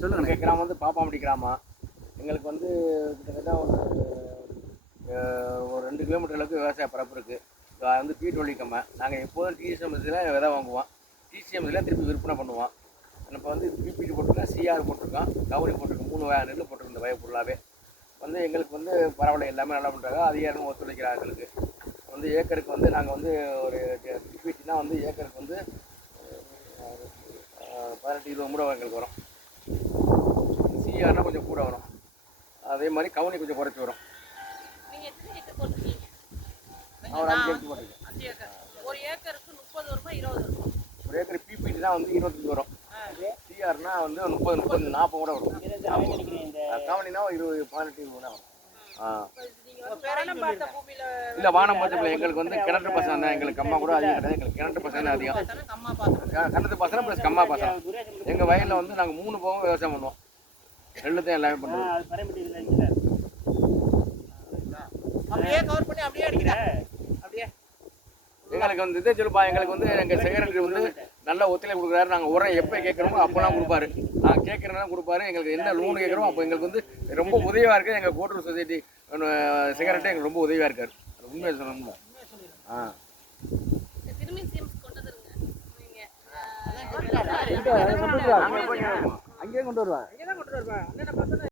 சொல்லுங்க. கிராமம் வந்து பாப்பாம்பட்டி கிராமம். எங்களுக்கு வந்து கிட்டத்தட்ட ஒரு 2 கிலோமீட்டர் அளவுக்கு விவசாய பரப்பு இருக்குது. வந்து பீட்டொல்லி கம்மை. நாங்கள் எப்போதும் டிசிஎம்எஸ்ல விதை வாங்குவோம். டிசிஎம்எஸ்ல திருப்பி விற்பனை பண்ணுவோம். இப்போ வந்து பிபிடி போட்டிருக்கோம், சிஆர் போட்டிருக்கோம், கவுனி போட்டிருக்கோம். 3 வகை நெல் போட்டிருக்கோம். இந்த வகை ஃபுல்லாகவே வந்து எங்களுக்கு வந்து பரவாயில்ல, எல்லாமே நல்லா பண்ணுறாங்க. அதிகாரம் ஒத்துழைக்கிறாங்க. எங்களுக்கு வந்து ஏக்கருக்கு வந்து நாங்கள் வந்து ஒரு பிபிடினா வந்து ஏக்கருக்கு வந்து 18-20 மூடை எங்களுக்கு வரும். சிஆர்னா கொஞ்சம் கூட வரும். அதே மாதிரி கவுனி கொஞ்சம் குறைச்சி வரும். ஒரு 5 ஏக்கர் போட்டிருக்கேன். ஒரு ஏக்கருக்கு 30 வருமா 20 வருமா? ஒரு ஏக்கர் பிபிடி தான் வந்து 25 வரும். சிஆர்னா வந்து 30, 40 கூட வரும். கவுனினா 18-20 கூட வரும். இல்லை, வானம் பார்த்தப்பில் எங்களுக்கு வந்து கிணற்று பசங்க தான். எங்களுக்கு கம்மா கூட அதிகம் கிடையாது. எங்களுக்கு கிணற்று பசங்க தான் அதிகம். கிணத்து பசங்க ப்ளஸ் கம்மா பசங்க. எங்கள் வயலில் வந்து நாங்கள் 3 போகம் விவசாயம் பண்ணுவோம். ரெண்டுத்தையும் எல்லாமே பண்ணுவோம். எங்களுக்கு வந்து இதே சொல்லுப்பா, எங்களுக்கு வந்து எங்கள் செக்ரட்டரி வந்து நல்ல ஒத்துழைப்பு கொடுக்குறாரு. நாங்கள் உரம் எப்போ கேட்குறோமோ அப்போலாம் கொடுப்பாரு. நாங்கள் கேட்குறதுனால கொடுப்பாரு. எங்களுக்கு என்ன லோன் கேட்குறோம் அப்போ எங்களுக்கு வந்து ரொம்ப உதவியாக இருக்குது. எங்கள் கூட்டுறவு சொசைட்டி செக்ரட்டரி எங்களுக்கு ரொம்ப உதவியாக இருக்காரு. அது உண்மையை சொல்லணும்ல. அங்கேயே கொண்டு வருவேன்.